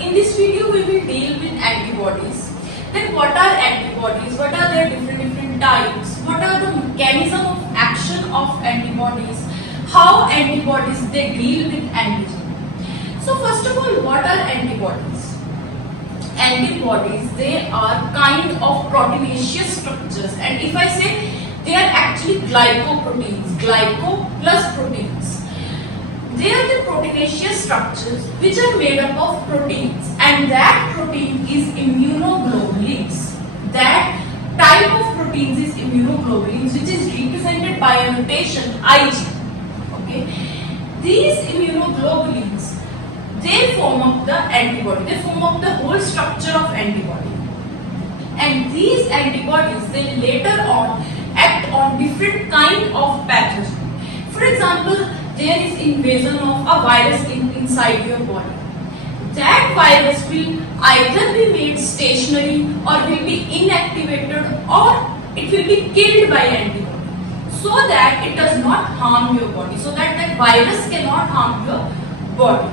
In this video we will deal with antibodies. Then what are antibodies? What are their different types? What are the mechanism of action of antibodies? How antibodies they deal with antigen? So first of all, what are antibodies? Antibodies, they are kind of proteinaceous structures, and if I say they are actually glycoproteins, glyco plus proteins. They are the proteinaceous structures which are made up of proteins, and that protein is immunoglobulins. That type of proteins is immunoglobulins, which is represented by a notation Ig. Okay, these immunoglobulins, they form up the antibody. They form up the whole structure of antibody, and these antibodies they later on act on different kind of pathogen. For example, there is invasion of a virus inside your body. That virus will either be made stationary or will be inactivated, or it will be killed by antibody, so that it does not harm your body, so that that virus cannot harm your body.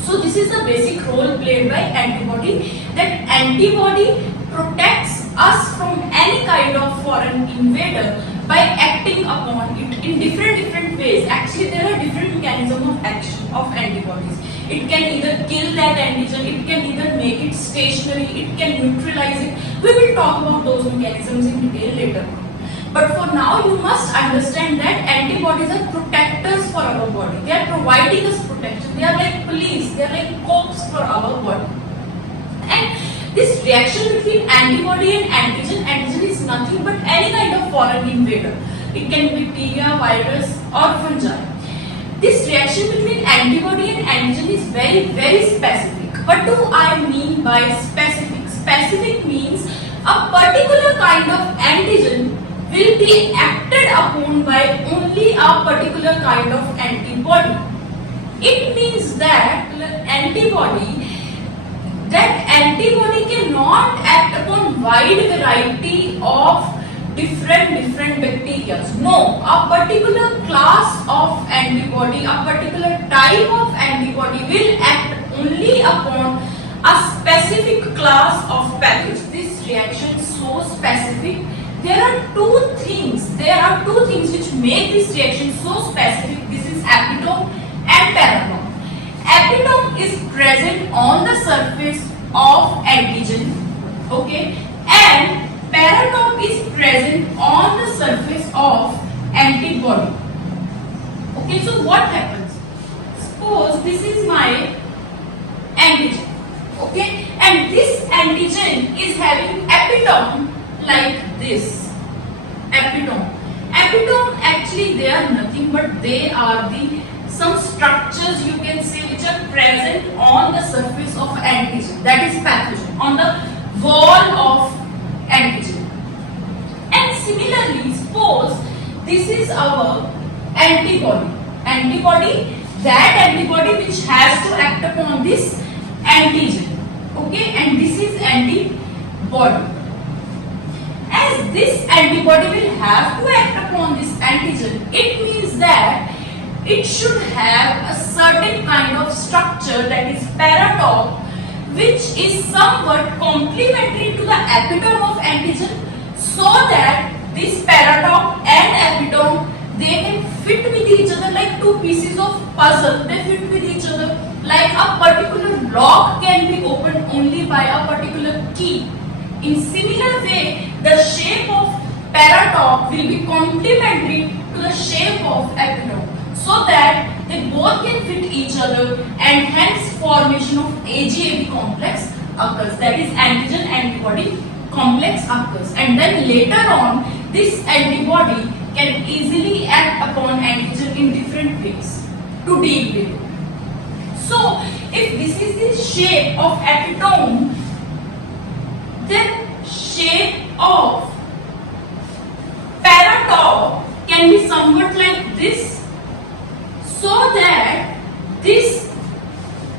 So this is the basic role played by antibody, that antibody protects us from any kind of foreign invader by acting upon it in different ways. Actually, there are different mechanisms of action of antibodies. It can either kill that antigen, it can either make it stationary, it can neutralize it. We will talk about those mechanisms in detail later on. But for now, you must understand that antibodies are protectors for our body. They are providing us protection. They are like police, they are like cops for our body. And this reaction between antibody and antigen is nothing but any kind of foreign invader. It can be bacteria, virus or fungi. This reaction between antibody and antigen is very specific. What do I mean by specific? Specific means a particular kind of antigen will be acted upon by only a particular kind of antibody. It means that antibody cannot act upon wide variety of different bacteria. No, a particular class of antibody, a particular type of antibody will act only upon a specific class of pathogens. This reaction is so specific. There are two things which make this reaction so specific. This is epitome and paratope. Epitome is present on the surface of antigen, okay, and paratope is present on the surface of antibody. Okay, so what happens? Suppose this is my antigen, okay, and this antigen is having epitome like this. Epitome actually they are nothing but they are some structures you can say which are present on the surface of antigen, that is pathogen, on the wall of antigen. And similarly, suppose this is our antibody, that antibody which has to act upon this antigen, okay, and this is antibody. As this antibody will have to act upon this antigen, it means that it should have a certain kind of structure, that is paratope, which is somewhat complementary to the epitome of antigen, so that this paratope and epitome they can fit with each other like two pieces of puzzle. They fit with each other like a particular lock can be opened only by a particular key. In similar way, the shape of paratope will be complementary to the shape of epitome, so that they both can fit each other, and hence formation of AGAB complex occurs, that is antigen-antibody complex occurs, and then later on this antibody can easily act upon antigen in different ways to deal with it. So if this is the shape of epitome, then shape of paratope can be somewhat like this, so that this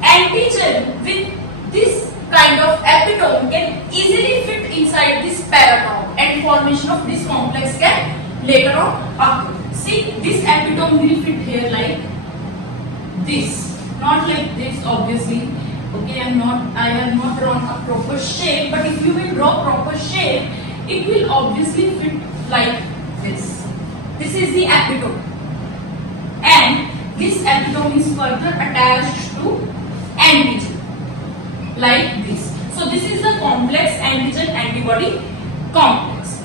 antigen with this kind of epitome can easily fit inside this paratope, and formation of this complex can later on occur. See, this epitome will fit here like this, not like this obviously, Okay, I have not drawn a proper shape, but if you will draw proper shape, it will obviously fit like this. This is the epitome, and this epitome is further attached to antigen, like this. So this is the complex antigen-antibody complex.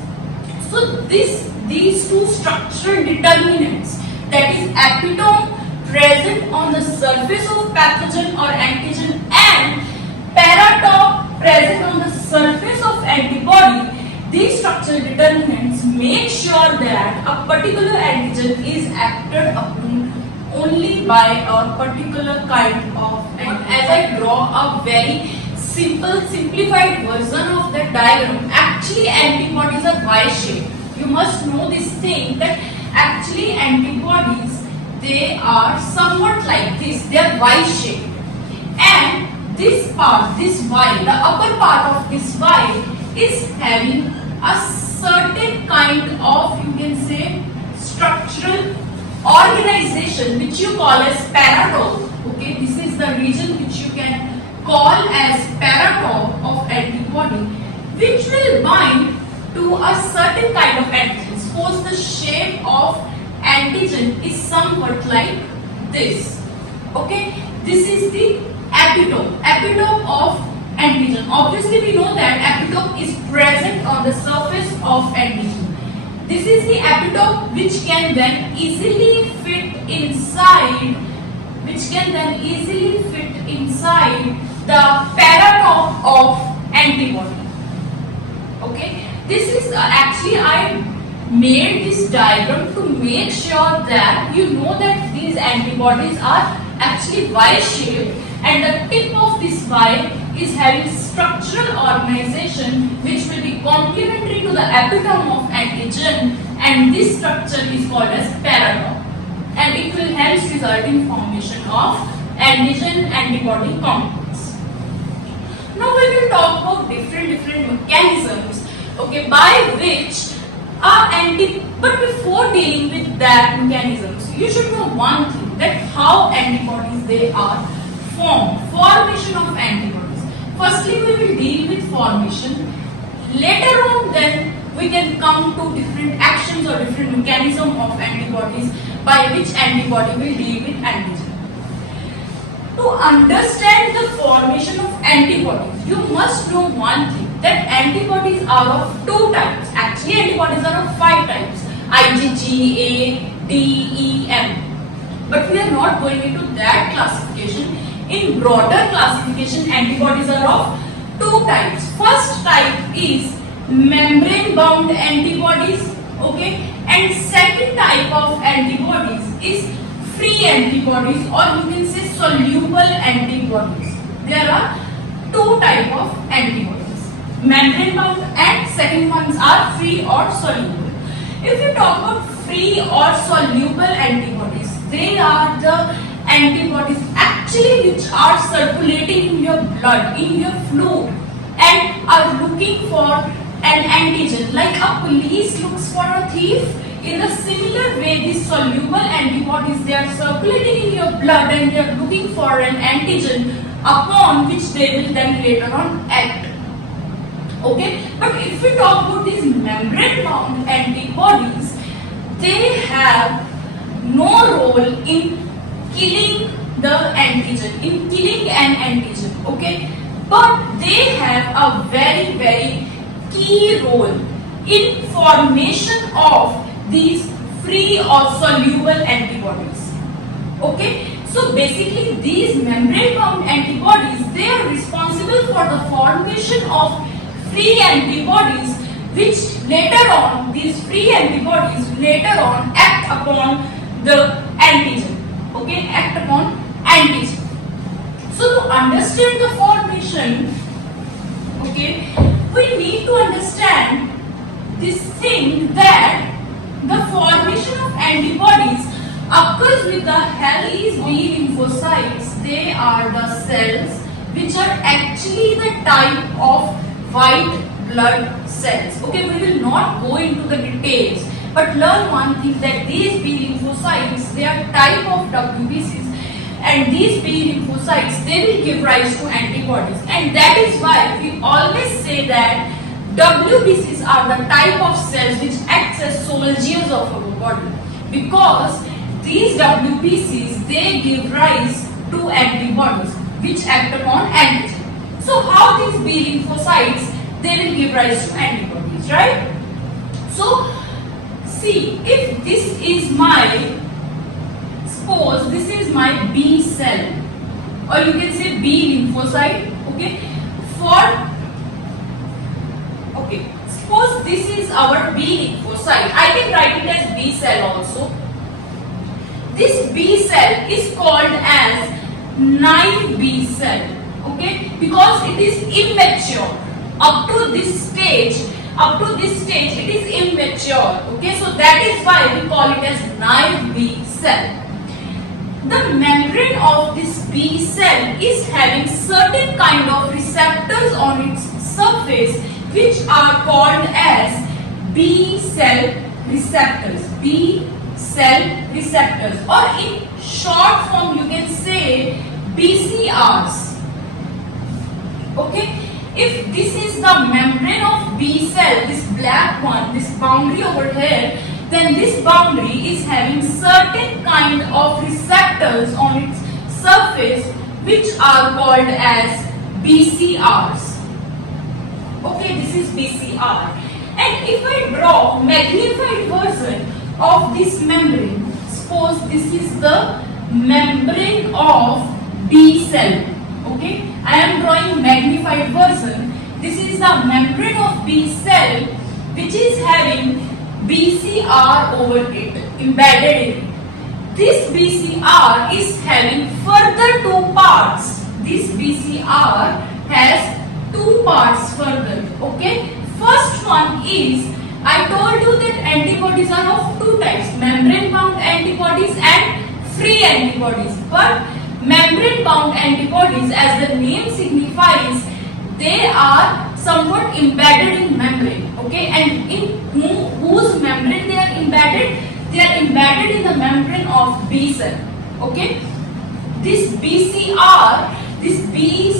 So these two structural determinants, that is epitome present on the surface of pathogen or antigen and paratope present on the surface of antibody, these structural determinants make sure that a particular antigen is acted upon only by a particular kind of antigen. As I draw a very simplified version of that diagram, actually antibodies are Y-shaped. You must know this thing, that actually antibodies, they are somewhat like this, they are Y-shaped, and this part, this Y, the upper part of this Y is having a certain kind of, you can say, structural organization which you call as paratope. Okay, this is the region which you can call as paratope of antibody, which will bind to a certain kind of antigen. Suppose the shape of antigen is somewhat like this. Okay, this is the epitome of antigen. Obviously we know that epitope is present on the surface of antigen. This is the epitope which can then easily fit inside the paratope of antibody. Okay, this is actually I made this diagram to make sure that you know that these antibodies are actually Y-shaped, and the tip of this Y is having structural organization which will be complementary to the epitome of antigen, and this structure is called as paratope, and it will hence result in formation of antigen-antibody complex. Now we will talk about different mechanisms, okay, by which but before dealing with that mechanisms, you should know one thing, that how antibodies they are formed, formation of antibodies. Firstly, we will deal with formation. Later on, then we can come to different actions or different mechanism of antibodies by which antibody will deal with antigen. To understand the formation of antibodies, you must know one thing, that antibodies are of two types. Actually, antibodies are of 5 types: IgG, A, D, E, M. But we are not going into that classification. In broader classification, antibodies are of 2 types. First type is membrane-bound antibodies, okay, and second type of antibodies is free antibodies, or you can say soluble antibodies. There are 2 types of antibodies, membrane-bound, and second ones are free or soluble. If you talk about free or soluble antibodies, they are the antibodies actually which are circulating in your blood, in your fluid, and are looking for an antigen. Like a police looks for a thief, in a similar way these soluble antibodies, they are circulating in your blood and they are looking for an antigen upon which they will then later on act. Okay, but if we talk about these membrane-bound antibodies, they have no role in killing the antigen, in killing an antigen, okay, but they have a very key role in formation of these free or soluble antibodies. Okay, so basically these membrane-bound antibodies, they are responsible for the formation of free antibodies, which later on, these free antibodies later on act upon the antigen, okay, act upon antigen. So to understand the formation, okay, we need to understand this thing, that the formation of antibodies occurs with the Helix B lymphocytes. They are the cells which are actually the type of white blood cells. Okay, we will not go into the details, but learn one thing, that these B lymphocytes, they are type of WBCs, and these B lymphocytes, they will give rise to antibodies, and that is why we always say that WBCs are the type of cells which acts as soldiers of our body, because these WBCs, they give rise to antibodies which act upon antigen. So how these B lymphocytes, they will give rise to antibodies, right? So see, if this is my, suppose this is my B cell, or you can say B lymphocyte, okay, suppose this is our B lymphocyte, I can write it as B cell also. This B cell is called as naive B cell, okay, because it is immature. Up to this stage it is immature, okay, so that is why we call it as naive B cell. The membrane of this B cell is having certain kind of receptors on its surface which are called as B cell receptors, B cell receptors, or in short form you can say BCRs, okay. If this is the membrane of B cell, this black one, this boundary over here, then this boundary is having certain kind of receptors on its surface which are called as BCRs. Okay, this is BCR. And if I draw magnified version of this membrane, suppose this is the membrane of B cell. Okay, I am drawing magnified version. This is the membrane of B cell which is having BCR over it, embedded in it. This BCR is having further two parts. This BCR has two parts further. Okay, first one is, I told you that antibodies are of two types, membrane bound antibodies and free antibodies. But membrane bound antibodies, as the name signifies, they are somewhat embedded in membrane, okay, and in whose membrane they are embedded? They are embedded in the membrane of B cell, okay. This BCR, this B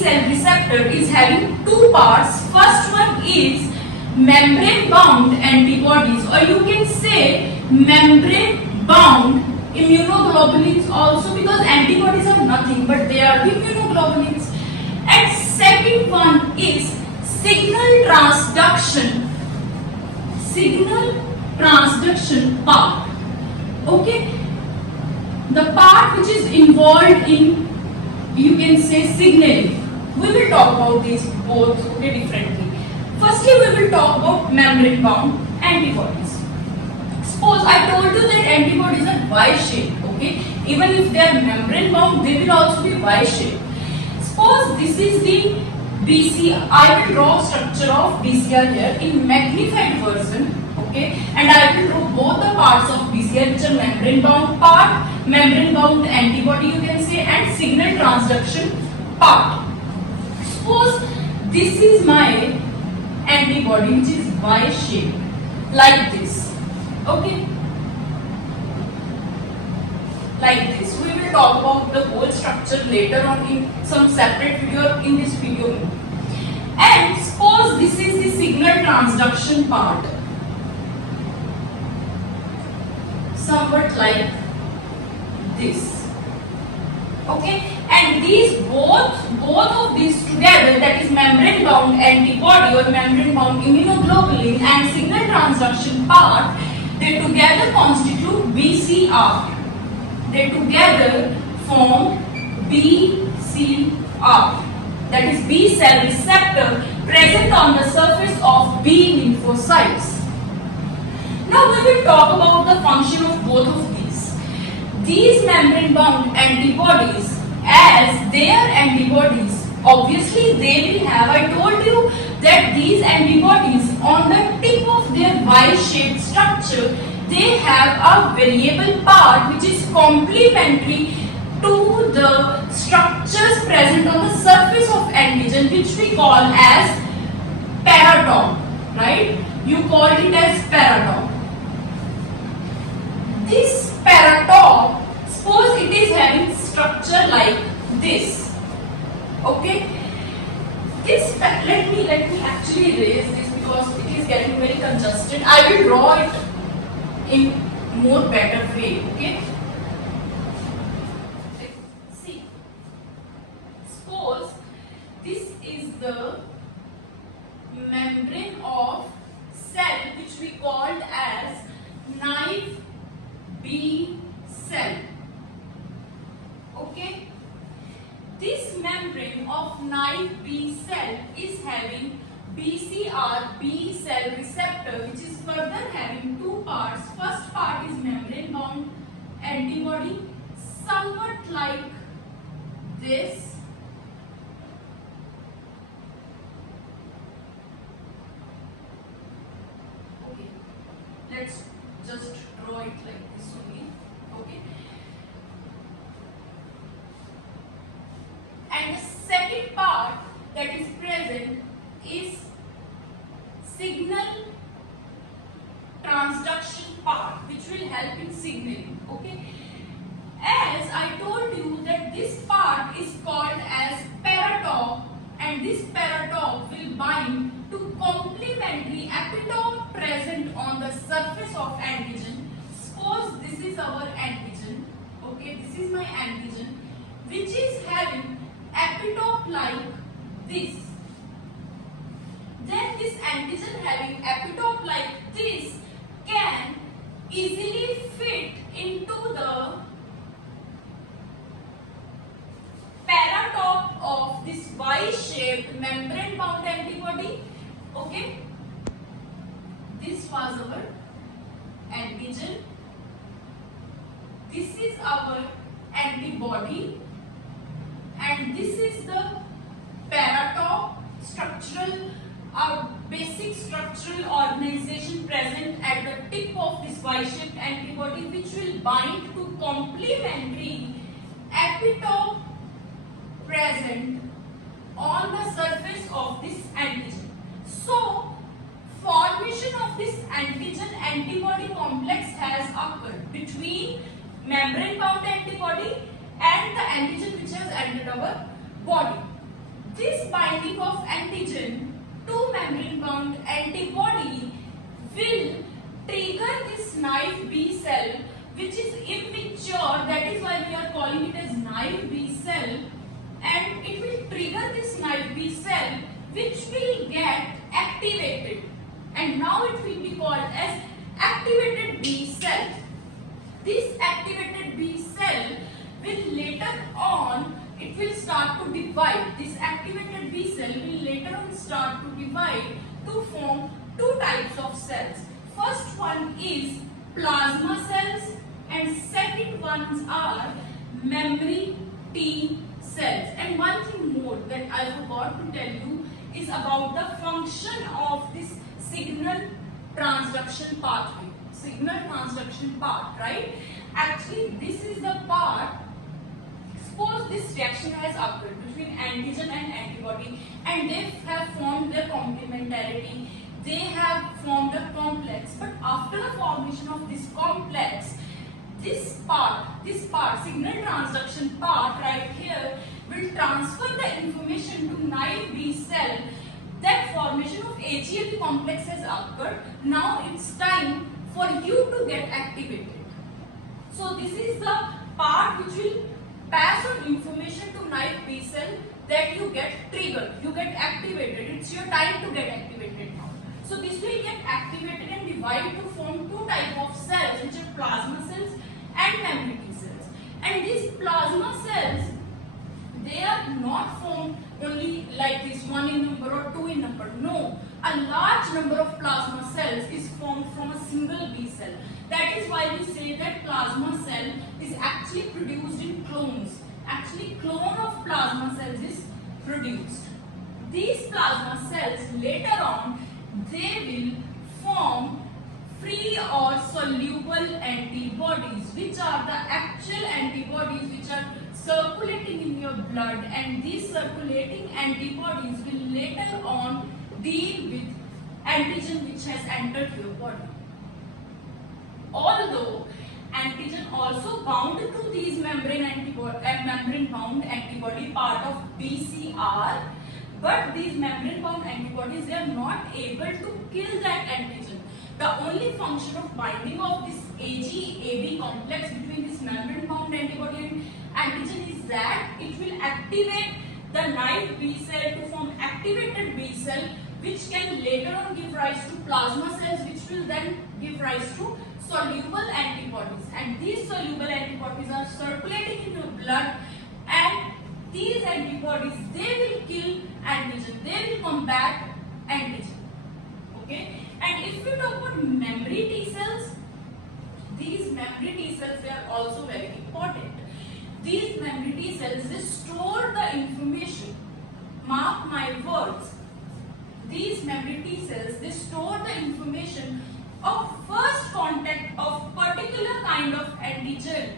cell receptor is having two parts. First one is membrane bound antibodies, or you can say membrane bound immunoglobulins also, because antibodies are nothing but they are immunoglobulins. And second one is signal transduction part, okay, the part which is involved in, you can say, signaling. We will talk about these both, okay, differently. Firstly, we will talk about membrane bound antibodies. Suppose I told you that antibodies are Y-shaped, okay, even if they are membrane bound, they will also be Y-shaped. Suppose this is the BCR, I will draw structure of BCR here in magnified version, okay, and I will draw both the parts of BCR which are membrane bound part, membrane bound antibody you can say, and signal transduction part. Suppose this is my antibody which is Y-shaped, like this, okay, like this. We will talk about the whole structure later on in some separate video, in this video. And suppose this is the signal transduction part, somewhat like this, okay, and these both of these together, that is membrane bound antibody or membrane bound immunoglobulin and signal transduction part, they together constitute BCR. They together form BCR, that is B cell receptor present on the surface of B lymphocytes. Now we will talk about the function of both of these. These membrane bound antibodies, as they are antibodies, obviously they will have, I told you that these antibodies on the tip of their Y-shaped structure, they have a variable part which is complementary to the structures present on the surface of antigen, which we call as paratope, right? You call it as paratope. This paratope, suppose it is this. Okay. This, let me actually erase this because it is getting very congested. I will draw it in more better way. Okay. See, suppose this is the membrane of cell which we called as naive B cell. Okay. This membrane of naive B cell is having BCR B cell receptor, which is further having two parts. First part is membrane bound antibody, somewhat like this. Okay, let's just draw it like this only. Okay. And the second part that is present is signal transduction part, which will help in signaling. Okay. As I told you that this part is called as paratope, and this paratope will bind to complementary epitope present on the surface of antigen. Suppose this is our antigen. Okay, this is my antigen, which is having epitope like this. Then this antigen having epitope like this can easily fit into the paratope of this Y-shaped membrane bound antibody. Okay, this was our antigen, this is our antibody, and this is the paratope structural or basic structural organization present at the tip of this Y-shaped antibody, which will bind to complementary epitope present on the surface of this antigen. So, formation of this antigen-antibody complex has occurred between membrane-bound antibody and the antigen which has entered our body. This binding of antigen to membrane-bound antibody will trigger this naive B cell, which is immature. That is why we are calling it as naive B cell. And it will trigger this naive B cell, which will get activated, and now it will be called as activated B cell. This activated B cell will later on, it will start to divide. This activated B cell will later on start to divide to form two types of cells. First one is plasma cells, and second ones are memory T cells. And one thing more that I forgot to tell you is about the function of this signal transduction pathway. Signal transduction part, right? Actually, this is the part. Suppose this reaction has occurred between antigen and antibody, and they have formed their complementarity. They have formed a complex. But after the formation of this complex, this part, signal transduction part right here, will transfer the information to naive B cell that formation of AGLP complex has occurred. Now it's time for you to get activated. So this is the part which will pass on information to naive B cell that you get triggered, you get activated. It's your time to get activated now. So this will get activated and divide to form two types of cells, which are plasma cells and memory T cells. And these plasma cells, they are not formed only like this, one in number or two in number. No, a large number of plasma cells is formed from a single B cell. That is why we say that plasma cell is actually produced in clones. Actually, clone of plasma cells is produced. These plasma cells later on, they will form free or soluble antibodies, which are the actual antibodies which are circulating in your blood, and these circulating antibodies will later on deal with antigen which has entered your body. Although antigen also bound to these membrane bound antibody part of BCR, but these membrane bound antibodies, they are not able to kill that antigen. The only function of binding of this AG-AB complex between this membrane bound antibody and antigen is that it will activate the naive B cell to form activated B cell, which can later on give rise to plasma cells, which will then give rise to soluble antibodies. And these soluble antibodies are circulating in your blood, and these antibodies, they will kill antigen, they will combat antigen. Okay? And if we talk about memory T cells, these memory T cells, they are also very important. These memory T cells, they store the information. Mark my words. These memory T cells, they store the information of first contact of particular kind of antigen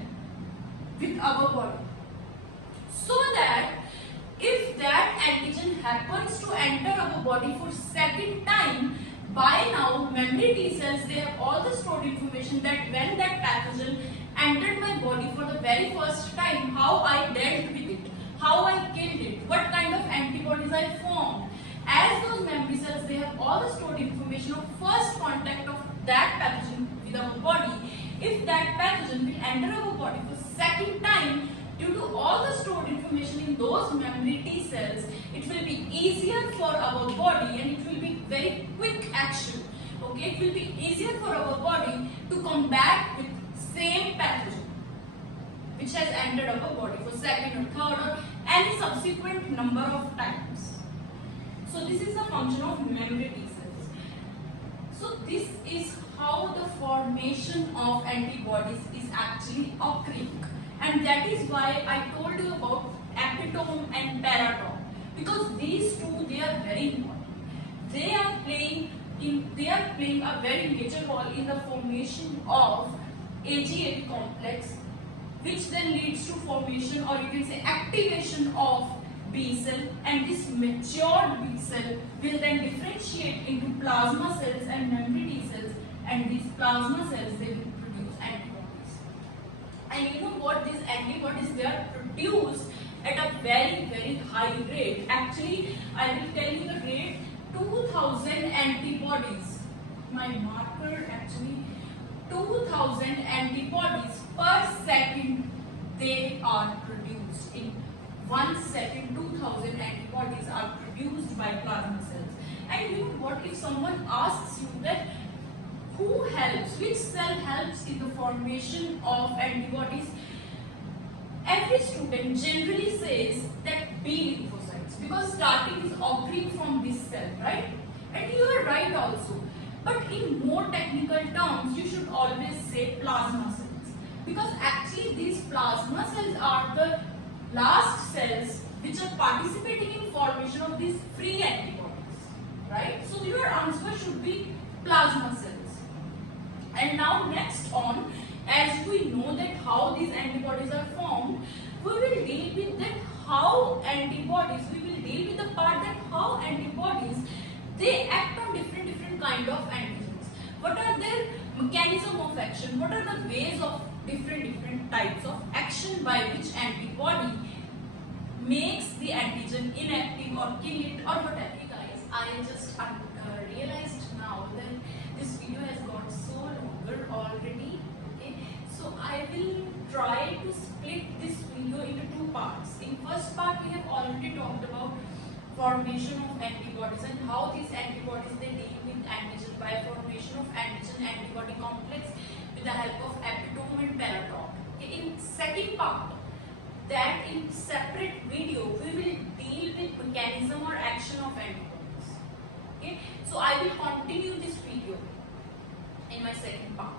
with our body. So that if that antigen happens to enter our body for second time, by now memory T cells, they have all the stored information that when that pathogen entered my body for the very first time, how I dealt with it, how I killed it, what kind of antibodies I formed. As those memory cells, they have all the stored information of first contact of that pathogen with our body. If that pathogen will enter our body for second time, due to all the stored information in those memory T cells, it will be easier for our body and it will be very quick action. Okay, it will be easier for our body to combat with same pathogen which has entered our body for second or third or any subsequent number of times. So this is the function of memory T cells. So this is how the formation of antibodies is actually occurring, and that is why I told you about epitome and paratope, because these two, they are very important. They are playing a very major role in the formation of AG-AB complex, which then leads to formation, or you can say activation, of B cell, and this matured B cell will then differentiate into plasma cells and memory T cells, and these plasma cells, they will produce antibodies. And you know what, these antibodies, they are produced at a very high rate. Actually, I will tell you the rate: 2000 antibodies. My marker, actually 2000 antibodies per second, they are produced. In 1 second, 2000 antibodies are produced by plasma cells. And you know what, if someone asks you that who helps, which cell helps in the formation of antibodies, every student generally says that B lymphocytes, because starting is occurring from this cell, right? And you are right also. But in more technical terms, you should always say plasma cells, because actually these plasma cells are the last cells which are participating in formation of these free antibodies, right? So your answer should be plasma cells. And now next on, as we know that how these antibodies are formed, we will deal with that how antibodies, we will deal with the part that how antibodies, they act on different kind of antigens. What are their mechanism of action? What are the ways of different types of action by which antibody makes the antigen inactive or kill it or whatever. Hey guys, I just realized now that this video has got so longer already. Okay, so I will try to split this video into two parts. In first part, we have already talked about formation of antibodies and how these antibodies, they deal with antigen by formation of antigen-antibody complex with the help of epitome and paratope. Okay, in second part, that in separate video, we will deal with mechanism or action of antibodies. Okay, so I will continue this video in my second part.